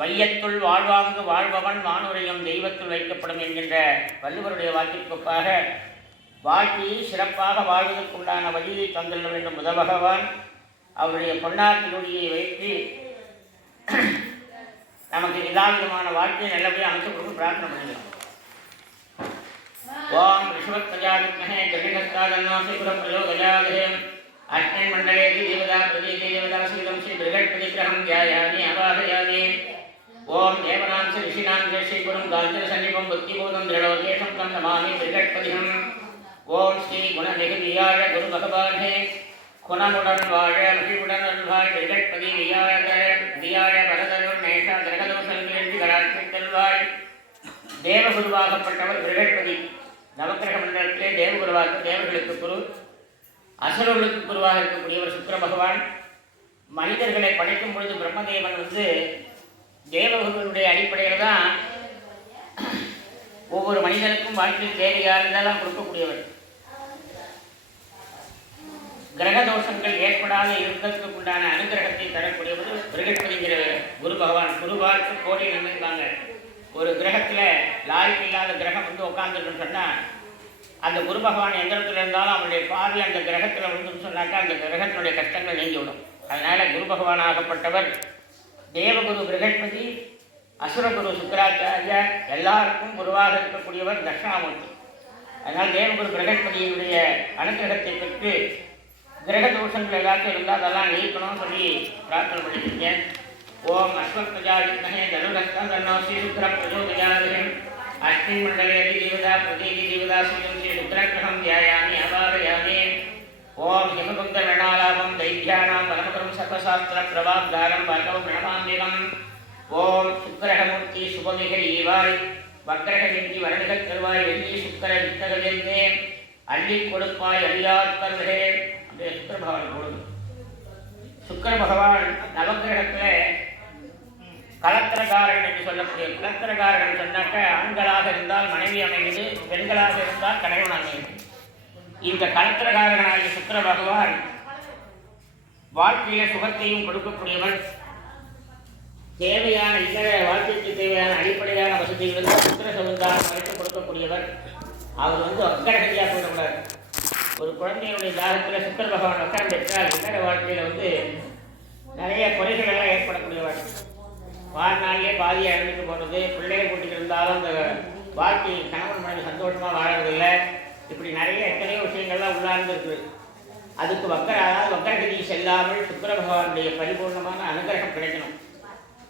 வையத்துள் வாழ்வாங்கு வாழ்பவன் வானுரையும் தெய்வத்துள் வைக்கப்படும் என்கின்ற வள்ளுவருடைய வாக்கிற்கொப்பாக வாழ்க்கையை சிறப்பாக வாழ்வதற்குண்டான வழியை தந்துள்ள வேண்டும் முதபகவான் அவருடைய பொன்னாட்டினுடைய வைத்து நமக்கு எல்லா விதமான வாழ்க்கையை நல்லபடியாக அமைச்சு கொடுத்து பிரார்த்தனை பண்ணிடலாம். ஓம் ரிஷவத்வஜாவித்மஹே ஜனிகஸ்தாதன்னோசிபுரம் பிரயோகஜாதே அஸ்மின் மண்டலேதி தேவதா பிரதீதி தேவதா ஸ்ரீலம் ஸ்ரீ பிருகஸ்பதிகிரகம் தியாயாமி அவாஹயாமி. ஓம் தேவனாம் ஸ்ரீ ரிஷினாம் ஸ்ரீகுரும் காஞ்சன சன்னிபம் புத்திபோதம் திருடோதேசம் தம் நமாமி பிருகஸ்பதிகம். ஓம் ஸ்ரீ குணமிகுதியாழ குரு பகவானே குணமுடன் வாழ மகிழ்வுடன் அருள்வாய் பிருகஸ்பதி வியாழ வரதருள் மேஷா கிரகதோஷங்களின்றி கடாட்சித்தல்வாய். தேவகுருவாகப்பட்டவர் பிருகஸ்பதி. நவக்கிரக மண்டலத்திலே தேவகுருவாக தேவர்களுக்கு குரு, அசுரர்களுக்கு குருவாக இருக்கக்கூடியவர் சுக்கிர பகவான். மனிதர்களை படைக்கும் பொழுது பிரம்மதேவன் தேவகுருடைய அடிப்படையில் தான் ஒவ்வொரு மனிதனுக்கும் வாழ்க்கையில் தேவையானதெல்லாம் கொடுக்கக்கூடியவர். கிரகதோஷங்கள் ஏற்படாத இருக்கிறதுக்குண்டான அனுகிரகத்தை தரக்கூடியவர் பிருகஸ்பதிங்கிற குரு பகவான். குருவாக்கு கோடி நன்மைவாங்க. ஒரு கிரகத்தில் லாய்க்கு இல்லாத கிரகம் உட்காந்துருக்குன்னு சொன்னால் அந்த குரு பகவான் எந்த இடத்துல இருந்தாலும் அவனுடைய பார்வை அந்த கிரகத்தில் விழுந்துன்னு சொன்னாக்கா அந்த கிரகத்தினுடைய கஷ்டங்கள் நீங்கிவிடும். அதனால் குரு பகவான் ஆகப்பட்டவர் தேவகுரு பிருகஸ்பதி, அசுரகுரு சுக்கராச்சாரியா, எல்லாருக்கும் குருவாக இருக்கக்கூடியவர் தட்சிணாமூர்த்தி. அதனால் தேவகுரு பிருகஸ்பதியினுடைய அனுகிரகத்தை பெற்று கிரக தோஷங்கள் எல்லாத்தையும் இருந்தால் அதெல்லாம் நீக்கணும்னு சொல்லி பிரார்த்தனை பண்ணியிருக்கேன். ஓம் அஸ்வத்வஜாவித்மஹே தனுரஸ்தன்னோ ஸ்ரீருத்ர பிரச்சோதயாத். அஸ்மின் மண்டலேதி தேவதா பிரதீதி தேவதா ஸ்ரீலம் ஸ்ரீ ருத்ரகிரகம் தியாயாமி அவாஹயாமி. ஓம் ஹிமகுந்த வேணாலாபம் தைத்யானாம் பரமகரம் சர்வசாஸ்திர பிரபாப்தாரம் பார்கவ பிரணமாம்பிகம். ஓம் சுக்கிரகமூர்த்தி சுபமிக ஈவாய் வக்ரகமின்றி வரணிகத் தருவாய் வெள்ளி சுக்கர வித்தகவேந்தே அள்ளி கொடுப்பாய் அழியாத்கர்களே. அப்படியே சுக்கர பகவான் கொடுங்க. சுக்கர பகவான் நவகிரகத்தில் கலத்திரகாரன் என்று சொல்லக்கூடிய கலத்திரகாரன் சொன்னாக்க ஆண்களாக இருந்தால் மனைவி அமைவது, பெண்களாக இருந்தால் கணவன் அமைவது. இந்த கலத்திரகாரனாகிய சுக்கர பகவான் வாழ்க்கையில சுகத்தையும் கொடுக்கக்கூடியவன். தேவையான இதர வாழ்க்கைக்கு தேவையான அடிப்படையான வசதிகளுக்கு சுக்கர சமுதாயம் அமைத்து கொடுக்கக்கூடியவர். அவர் அக்கரகதியாக போடக்கூடாது. ஒரு குழந்தையுடைய ஜாதகத்தில் சுக்கர பகவான் அக்கரம் பெற்றால் இதர வாழ்க்கையில் நிறைய குறைகள் எல்லாம் ஏற்படக்கூடியவர். வாழ்நாளிலே பாதியை இறந்துட்டு போடுறது, பிள்ளைகள் கூட்டிட்டு இருந்தாலும் அந்த வாழ்க்கை கணவன் மனைவி சந்தோஷமாக வாழறதில்லை. இப்படி நிறைய எத்தனையோ விஷயங்கள்லாம் உள்ளார்ந்து இருக்குது. அதுக்கு வக்கரகதி செல்லாமல் சுக்கர பகவானுடைய பரிபூர்ணமான அனுகிரகம் கிடைக்கணும்.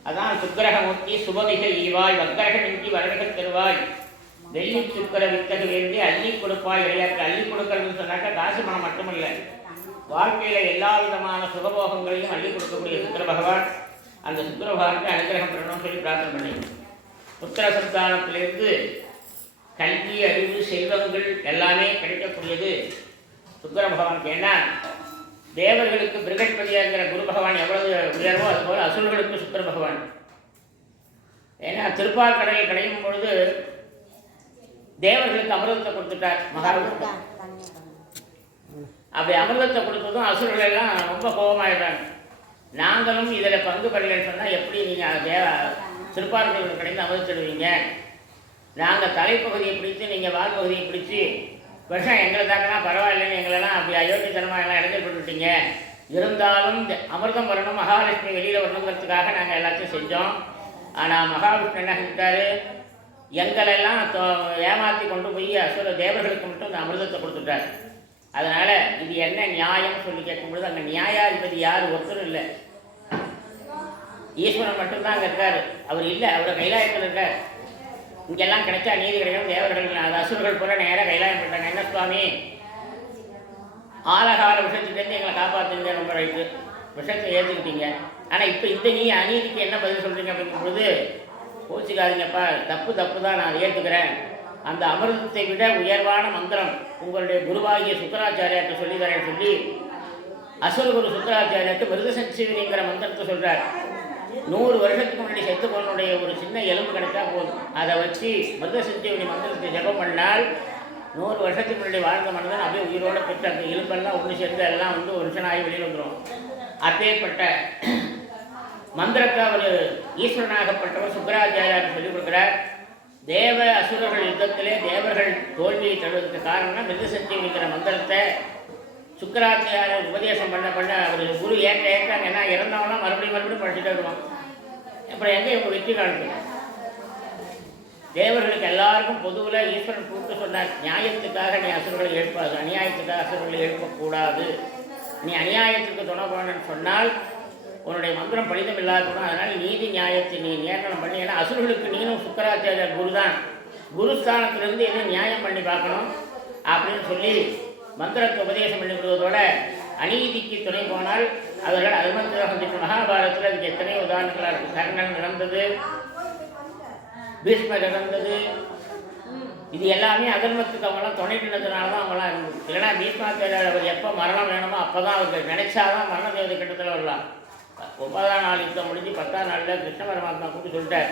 அதான் சுக்கிரகமூர்த்தி சுபமிக ஈவாய் வக்கரகமின்றி வரணிகத் தருவாய் வெள்ளி சுக்கர வித்தகு வேண்டி அள்ளி கொடுப்பாய் இடையாக்கு. அள்ளி கொடுக்கறதுன்னு சொன்னாக்கா காசு பணம் மட்டுமில்லை, வாழ்க்கையில் எல்லா விதமான சுகபோகங்களையும் அள்ளி கொடுக்கக்கூடிய சுக்கர பகவான். அந்த சுக்கர பகவானுக்கு அனுகிரகம் பண்ணணும்னு சொல்லி பிரார்த்தனை பண்ணி புத்திர சந்தானத்திலிருந்து கல்வி, அறிவு, செல்வங்கள் எல்லாமே கிடைக்கக்கூடியது சுக்கர பகவானுக்கு. ஏன்னா தேவர்களுக்கு பிருகஸ்பதியாகிற குரு பகவான் எவ்வளவு உயர்வோ அதுபோல் அசுரர்களுக்கு சுக்கர பகவான். ஏன்னா திருப்பாற்கடலில் கிடைக்கும் பொழுது தேவர்களுக்கு அமிர்தத்தை கொடுத்துட்டார் மகாவிஷ்ணு. அப்படி அமிர்தத்தை கொடுத்ததும் அசுரர்கள் எல்லாம் ரொம்ப கோபமாயிடுறாங்க. நாங்களும் இதில் பங்கு பெறலைன்னு சொன்னால் எப்படி நீங்கள் திருப்பாற்கடலில் கிடைந்து அமிர்தத்திடுவீங்க? நாங்கள் தலைப்பகுதியை பிடித்து நீங்கள் வால்பகுதியை பிடிச்சி விஷம் எங்களை தாக்கினா பரவாயில்லைன்னு எங்களெல்லாம் அப்படி அயோக்கியத்தனமாக எல்லாம் இடைஞ்சல்பட்டுவிட்டீங்க. இருந்தாலும் அமிர்தம் வரணும், மகாலட்சுமி வெளியில் வரணுங்கிறதுக்காக நாங்கள் எல்லாத்தையும் செஞ்சோம். ஆனால் மகாவிஷ்ணு என்ன செஞ்சுட்டாரு, எங்களெல்லாம் ஏமாற்றி கொண்டு போய் அசுர தேவர்களுக்கு மட்டும் அந்த அமிர்தத்தை கொடுத்துட்டார். அதனால் இது என்ன நியாயம்னு சொல்லி கேட்கும்பொழுது அங்கே நியாயாதிபதி யார் ஒருத்தரும் இல்லை. ஈஸ்வரன் மட்டும்தான் அங்கே இருக்கார். அவர் இல்லை, அவரை கைலாயத்தில் இருக்கார். இங்கெல்லாம் கிடைச்சா நீதி கிடைக்கும். தேவர்கள் அது அசுரர்கள் போல நேராக கைலாயம் பண்ணிட்டாங்க. என்ன சுவாமி, ஆலகால விஷயத்துலேருந்து எங்களை காப்பாற்றுங்க, ரொம்ப ரைட்டு, விஷத்தை ஏற்றுக்கிட்டீங்க. ஆனால் இப்போ இந்த அநீதிக்கு என்ன பதில் சொல்கிறீங்க அப்படிங்கும் பொழுது, கோச்சிக்காதீங்கப்பா, தப்பு தான், நான் அதை ஏற்றுக்கிறேன். அந்த அமிர்தத்தை விட உயர்வான மந்திரம் உங்களுடைய குருவாகிய சுக்கராச்சாரியாருக்கு சொல்லி தரேன்னு சொல்லி அசுரகுரு சுக்கராச்சாரியாருக்கு மிருத சஞ்சீவினிங்கிற மந்திரத்தை சொல்கிறார். 100 வருஷத்துக்கு முன்னாடி செத்து போனுடைய ஒரு சின்ன எலும்பு கிடைச்சா போதும், அதை வச்சு மிருத சஞ்சீவினி மந்திரத்தை ஜபம் பண்ணால் 100 வருஷத்துக்கு முன்னாடி வாழ்ந்த மனிதன் அப்படியே உயிரோடு பெற்று அந்த எலும்பெல்லாம் ஒன்று சேர்ந்து எல்லாம் ஒரு நிமிஷனாகி வெளியில் வந்துடும். அப்பேற்பட்ட மந்திரத்தை அவர் ஈஸ்வரனாகப்பட்டவர் சுக்கராச்சாரியார் சொல்லிக் கொடுக்குறார். தேவ அசுரர்கள் யுத்தத்திலே தேவர்கள் தோல்வியை தருவதற்கு காரணம்னா மிருகசக்திங்கிற மந்திரத்தை சுக்கராச்சாரியார் உபதேசம் பண்ண அவர் குரு ஏற்ற ஏன்னா இறந்தவனா மறுபடியும் படிச்சுட்டே வருவான். அப்புறம் எங்கே இவங்க வெற்றி காண்பது? தேவர்களுக்கு எல்லாருக்கும் பொதுவில் ஈஸ்வரன் கூப்பிட்டு சொன்னார், நியாயத்துக்காக நீ அசுரர்களை எழுப்பாது, அநியாயத்துக்காக அசுரர்களை எழுப்பக்கூடாது. நீ அநியாயத்துக்கு துணை போனன்னு சொன்னால் உன்னுடைய மந்திரம் பலிதம் இல்லாதணும். அதனால் நீதி நியாயத்தை நீ நியமனம் பண்ணி, ஏன்னா அசுரர்களுக்கு நீனும் சுக்கராச்சாரியார் குரு தான், குருஸ்தானத்திலிருந்து என்ன நியாயம் பண்ணி பார்க்கணும் அப்படின்னு சொல்லி மந்திரத்தை உபதேசம் பண்ணி கொடுவதோட அநீதிக்கு துணை போனால் அவர்கள் அதுமந்திர சந்திப்பு மகாபாரதத்தில் அதுக்கு எத்தனையோ உதாரணங்களாக இருக்குது. கர்ணன் இறந்தது, பீஷ்மர் இறந்தது, இது எல்லாமே அதர்மத்துக்கு அவங்களாம் துணை நின்றதுனால தான் அவங்களாம் இருந்தது. இல்லைன்னா பீஷ்மாச்சாரியார் அவர் எப்போ மரணம் வேணுமோ அப்போ தான் அவருக்கு நினைச்சாதான் மரண தேவதை கிட்டத்தில் வரலாம். 9ஆம் நாள் யுத்தம் முடிஞ்சு 10ஆம் நாளில் கிருஷ்ண பரமாத்மா கூப்பிட்டு சொல்லிட்டார்,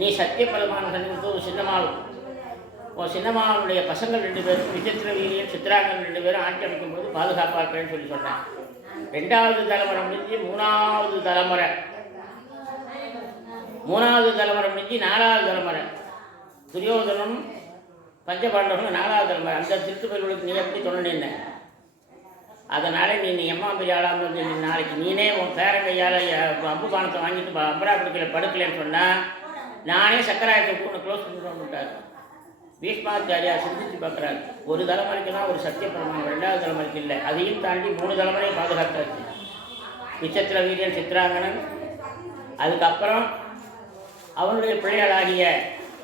நீ சத்திய பரமான சந்தித்து ஒரு சின்னமாவும் உன் சின்னமாவனுடைய பசங்கள் 2 பேரும் விசித்திர வீரியன் சித்ராங்கன் 2 பேரும் ஆட்சி அமைக்கும்போது பாதுகாப்பாக இருக்கேன்னு சொல்லி சொன்னேன். 2வது தலைமுறை முடிஞ்சு 3வது தலைமுறை, 3வது தலைமுறை முடிஞ்சு 4வது தலைமுறை, துரியோதனும் பஞ்சபாண்டவனும் 4வது தலைமுறை. அந்த திருட்டுப்பயிர்களுக்கு நீ எப்படி சொன்னேன்? அதனால் நீ எம்மா பெரியாளாக வந்து நாளைக்கு நீனே உன் பேரங்கையால் அம்பு பானத்தை வாங்கிட்டு அம்பராபுரத்தில் படுக்கலைன்னு சொன்னால் நானே சக்கராயத்தை க்ளோஸ் பண்ணிவிட்டார். பீஷ்மாச்சாரியார் சிந்திச்சு பார்க்குறாரு, ஒரு தலைமுறைக்கு தான் ஒரு சத்திய பிரமாணம், 2வது தலைமுறைக்கு இல்லை. அதையும் தாண்டி 3 தலைமுறையை பாதுகாத்தாச்சு. விசித்திர வீரியன் சித்ராங்கனன், அதுக்கப்புறம் அவனுடைய பிள்ளைகளாகிய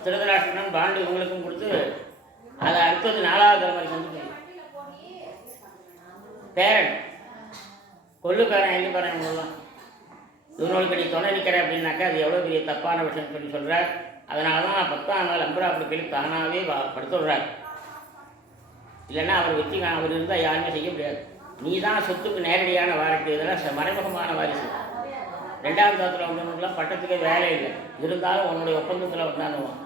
திருதராஷ்டிரன் பாண்டு இவங்களுக்கும் கொடுத்து அதை அடுத்தது 4வது தலைமுறைக்கு வந்து பேரன் கொள்ளுக்காரன் எள்ளுக்காரன் இவங்கெல்லாம் இவங்களுக்கு நீ துணை நிற்கிற அப்படின்னாக்கா அது எவ்வளோ பெரிய தப்பான விஷயம் சொல்லி சொல்கிறார். அதனால தான் 10ஆம் நாள் அம்பராபுரத்தில் தானாகவே படுத்துடுறார். இல்லைன்னா அவர் வெற்றி அவர் இருந்தால் யாருமே செய்ய முடியாது. நீ தான் சொத்துக்கு நேரடியான வாரிசு, இதெல்லாம் மறைமுகமான வாரிசு. 2ஆம் தரத்தில் வந்தவங்களுக்குலாம் பட்டத்துக்கே வேலை இல்லை, இருந்தாலும் உன்னுடைய ஒப்பந்தத்தில் வந்தானுவோம்.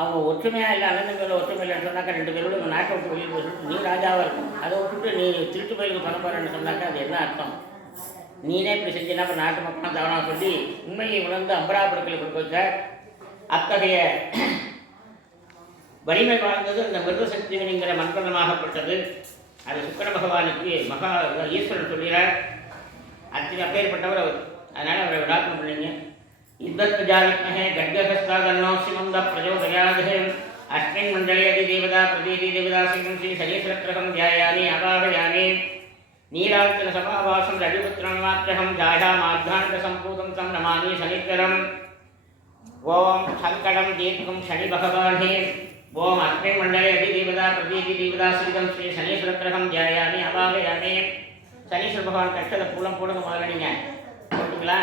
அவங்க ஒற்றுமையாக இல்லை, அண்ணன் ஒற்றுமை இல்லைன்னு சொன்னாக்கா 2 பேரோட நாட்டை விட்டு வெளியில் போய் நீ ராஜாவாக இருக்கும். அதை விட்டுட்டு நீ திருட்டு பயிலுக்கு பண்ண போகிறேன்னு சொன்னாக்கா அது என்ன அர்த்தம்? நீனே இப்படி செஞ்சினா அப்புறம் நாட்டு மக்கள் தவறாக சொல்லி உண்மையை உணர்ந்து அம்பராபுரத்தில் கொண்டு வச்ச அத்தகைய வலிமை வாழ்ந்தது அந்த மிருகசக்திங்கிற மந்திரமாகப்பட்டது. அது சுக்கர பகவானுக்கு ஈஸ்வரன் சொல்கிறார். அத்தனை அப்பேற்பட்டவர் அவர். அதனால் அவரை விடாக்கம் பண்ணீங்க. इद्वत्प्रजाविद्महे गड्गहस्तादन्नो सिमन्द प्रचोदयादहे अस्मिन् मण्डले अधिदेवता प्रतीति देवता सिंहं श्री शरीरत्रकं ध्यायामि आवाहयामि नीलाचलसमावासं रविपुत्रमात्रहं जायामाध्यान्तसम्पूतं तं नमामि शनिकरम् ओम शङ्करं दीर्घं शनि भगवाने ओम अस्मिन् मण्डले अधिदेवता प्रतीति देवता सिंहं श्री शनीश्वरत्रकं ध्यायामि आवाहयामि शनीश्वर भगवान कष्टद पूलं போடுங்க முதல்ல நீங்க போட்டுங்களா?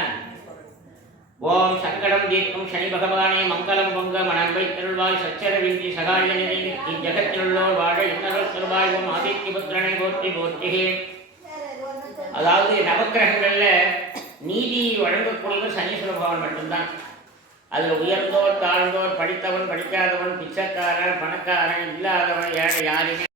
ஓம் சங்கடம் தீர்க்கும் சனி பகவானே மங்களம் பொங்க மனம்பை திருள்வாய் சச்சரவின்றி சகாயனிதை இஜகத்திலுள்ளோர் வாழ இன்னொரு திருவாய் ஓம் ஆதித்ய புத்திரனை போற்றி போற்றி. அதாவது நவக்கிரகங்கள்ல நீதி வழங்கக்கூடியவர் சனீஸ்வர பகவான் மட்டும்தான். அதில் உயர்ந்தோர் தாழ்ந்தோர், படித்தவன் படிக்காதவன், பிச்சைக்காரன் பணக்காரன், இல்லாதவன், ஏழை யாருமே